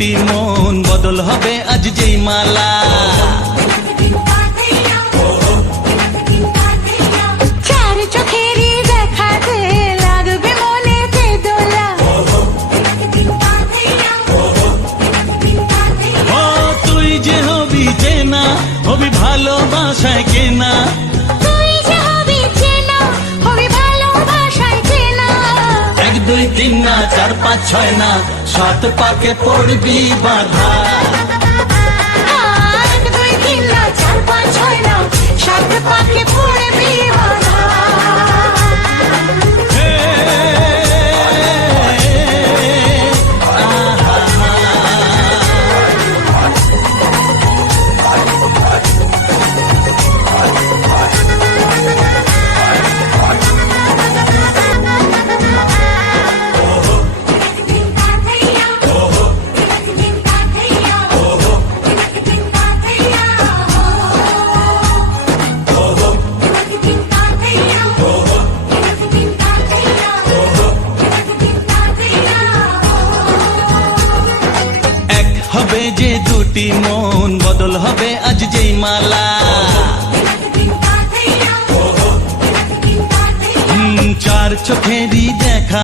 দুটি মন বদল হবে আজ যেই মালা। চার চোখেরই দেখাতে লাগবে মনেতে দোলা। ও তুই যে হবি চেনা, হবি ভালোবাসায় কেনা। তুই যে হবি চেনা, হবি ভালোবাসায় চেনা। 1 2 3 না 4 5 6 না, 7 পাকে পড়বি বাধা। 1 2 3 না 4 5 6 না, 7 পাকে পড়বি বাধা। হবে যে দুটি মন বদল হবে আজ যেই মালা। চার চোখেরই দেখা